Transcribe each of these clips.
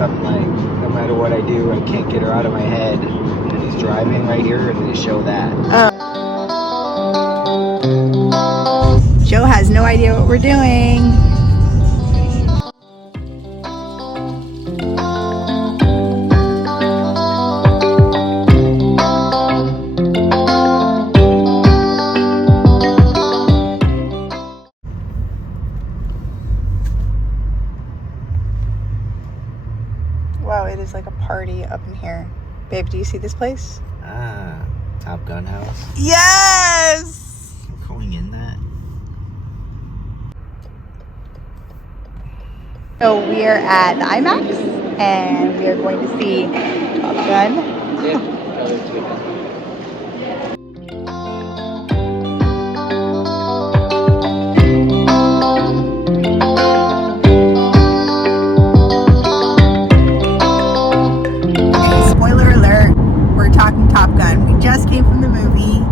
something like, no matter what I do, I can't get her out of my head. And he's driving right here, and they show that. Joe has no idea what we're doing. Wow, it is like a party up in here. Babe, do you see this place? Ah, Topgun house. Yes! We're going in that. So we are at the IMAX, and we are going to see Top Gun. Spoiler alert, we're talking Top Gun. We just came from the movie.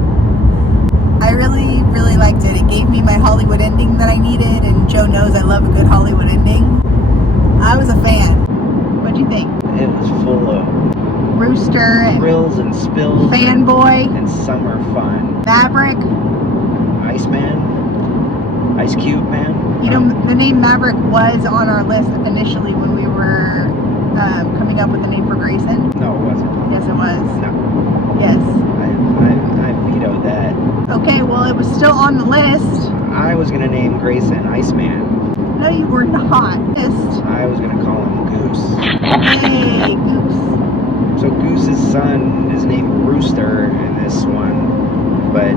I really, really liked it. It gave me my Hollywood ending that I needed, and Joe knows I love a good Hollywood ending. I was a fan. What'd you think? It was full of Rooster and thrills and spills. Fanboy. And summer fun. Maverick. Iceman. Ice Cube Man. You know, the name Maverick was on our list initially when we were coming up with the name for Grayson. No, it wasn't. Yes, it was. No. Yes. I vetoed that. Okay, well, it was still on the list. I was going to name Grayson Iceman. No, you were not. I was going to call him Goose. Hey, Goose. So Goose's son is named Rooster in this one, but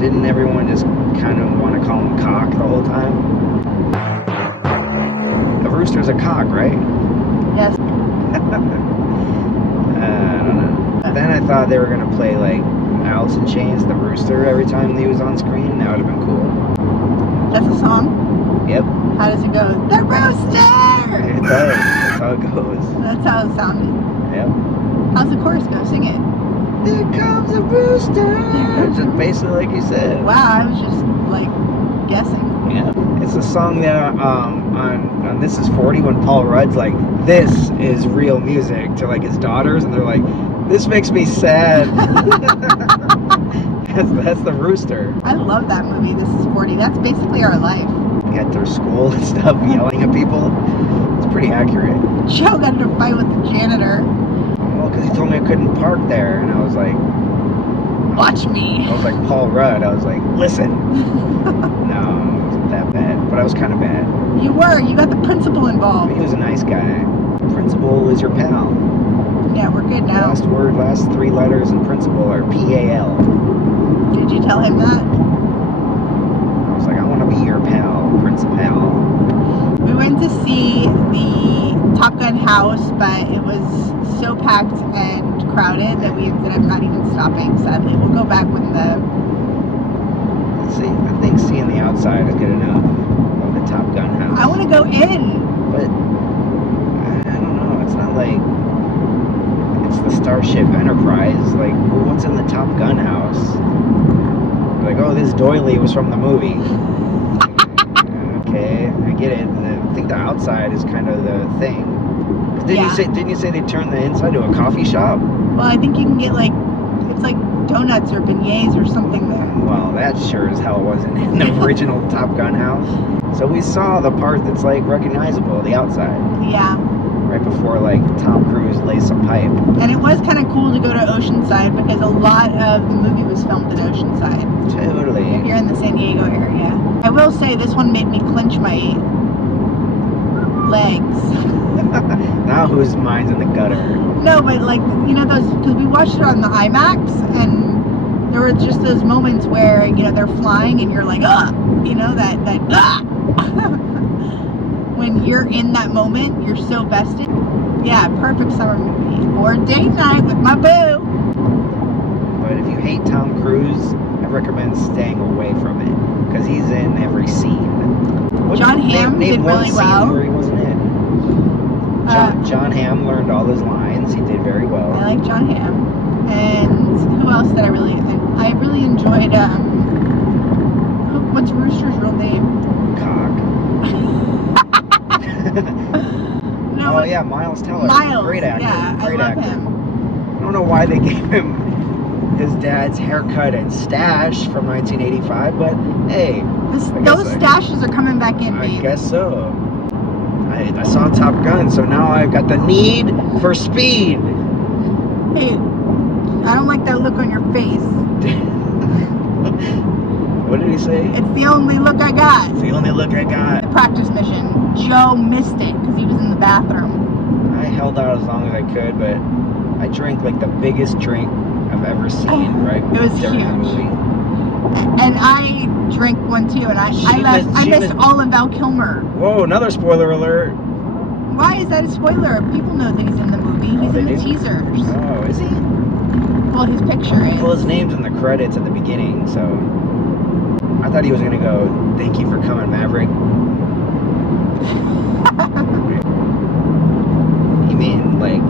didn't everyone just kind of want to call him Cock the whole time? The Rooster's a cock, right? Yes. I don't know. Then I thought they were going to play like Alice in Chains, the Rooster, every time he was on screen. That would have been cool. That's a song? Yep. How does it go? The Rooster! It does. That's how it goes. That's how it sounded. Yep. How's the chorus go? Sing it. There comes a rooster. It's just basically like you said. Wow, I was just like guessing. Yeah. It's a song that on This Is 40 when Paul Rudd's like, this is real music to like his daughters, and they're like, this makes me sad. that's the Rooster. I love that movie, This Is 40. That's basically our life. At their school and stuff, yelling at people. It's pretty accurate. Joe got into a fight with the janitor. Well, because he told me I couldn't park there, and I was like, watch me. I was like Paul Rudd. I was like, listen. No, it wasn't that bad, but I was kind of bad. You were. You got the principal involved. He was a nice guy. Principal is your pal. Yeah, we're good now. Last three letters in principal are P-A-L. Did you tell him that? I was like, I want to be your pal, principal. We went to see the Top Gun house, but it was so packed and crowded that we ended up not even stopping, sadly. We'll go back when the... See, I think seeing the outside is good enough of the Top Gun house. I want to go in. But, I don't know, it's not like it's the Starship Enterprise. Like, well, what's in the Top Gun house? Like, oh, this doily was from the movie. Okay, I get it. I think the outside is kind of the thing. Didn't you say they turned the inside to a coffee shop? Well, I think you can get like, it's like donuts or beignets or something there. Well, that sure as hell wasn't in the original Top Gun house. So we saw the part that's like recognizable, the outside. Yeah. Right before like Tom Cruise lays some pipe. And it was kind of cool to go to Oceanside because a lot of the movie was filmed in Oceanside. Totally. If you're in the San Diego area. I will say this one made me clench my legs. Now whose mind's in the gutter? No, but like, you know, those, because we watched it on the IMAX, and there were just those moments where, you know, they're flying and you're like, ah, you know, that ah. When you're in that moment, you're so vested. Yeah, perfect summer movie. Or date night with my boo. But if you hate Tom Cruise, I recommend staying away from it, because he's in every scene. John Hamm did really well. Where he wasn't in. John Hamm learned all his lines. He did very well. I like John Hamm. And who else did I really enjoyed, what's Rooster's real name? Cock. No, Oh yeah, Miles Teller. Miles. Great actor. Yeah, I Great love actor. him. I don't know why they gave him his dad's haircut and stash from 1985, but hey, Those stashes are coming back in, I babe. guess so. I saw Top Gun, so now I've got the need for speed. Hey, I don't like that look on your face. What did he say? It's the only look I got. It's the only look I got. Practice mission. Joe missed it because he was in the bathroom. I held out as long as I could, but I drank like the biggest drink I've ever seen, right? It was during the huge. movie. And I drank one too, and I missed all of Val Kilmer. Whoa, another spoiler alert. Why is that a spoiler? People know that he's in the movie. He's in the teasers. Oh, is he? Well, his picture is. Well, his name's in the credits at the beginning, so I thought he was gonna go, "Thank you for coming, Maverick." You mean like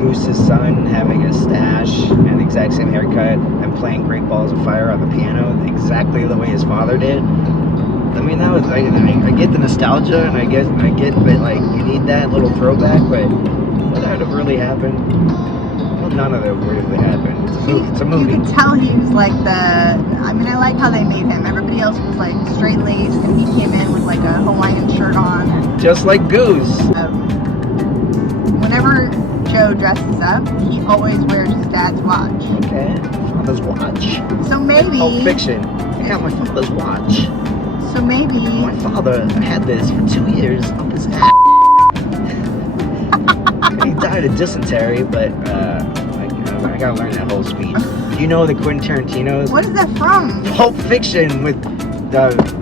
Goose's son having a stash and the exact same haircut and playing Great Balls of Fire on the piano exactly the way his father did? I mean, that was I get the nostalgia, and I get that like you need that little throwback, but would that have really happened? Well, none of it would really happen. It's a movie. You could tell he was like I mean, I like how they made him. Everybody else was like straight laced, and he came in with like a Hawaiian shirt on. Just like Goose. Whenever Joe dresses up, he always wears his dad's watch. Okay, father's watch. So maybe. Pulp Fiction. I got my father's watch. So maybe. My father had this for 2 years up his ass. He died of dysentery, but I gotta learn that whole speech. Do you know the Quentin Tarantino's What is that from? Pulp Fiction with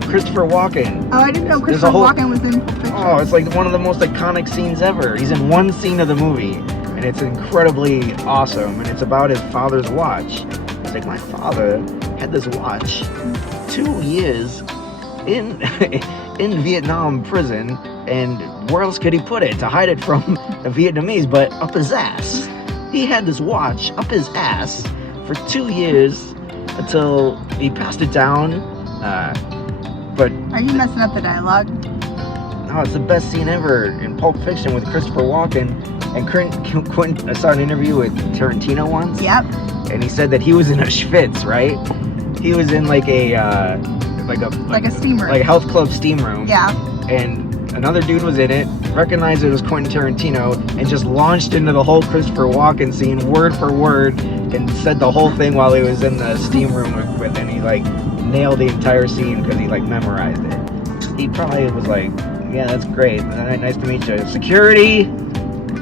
Christopher Walken? Oh, I didn't know There's a Christopher whole- Walken was in Pulp Fiction. Oh, it's like one of the most iconic scenes ever. He's in one scene of the movie, and it's incredibly awesome, and it's about his father's watch. It's like, my father had this watch 2 years in Vietnam prison, and where else could he put it to hide it from the Vietnamese but up his ass? He had this watch up his ass for 2 years until he passed it down. But Are you messing up the dialogue? no, it's the best scene ever in Pulp Fiction with Christopher Walken and Quentin. I saw an interview with Tarantino once. Yep. And he said that he was in a schwitz, right? He was in like a steam room. like a health club steam room. Yeah. And another dude was in it, recognized it was Quentin Tarantino, and just launched into the whole Christopher Walken scene word for word, and said the whole thing while he was in the steam room with and he like nailed the entire scene because he like memorized it. He probably was like, yeah, that's great. Nice to meet you. Security!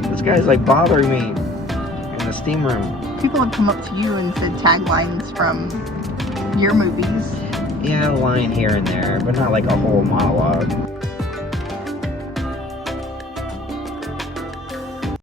This guy's like bothering me in the steam room. People have come up to you and said taglines from your movies. Yeah, a line here and there, but not like a whole monologue.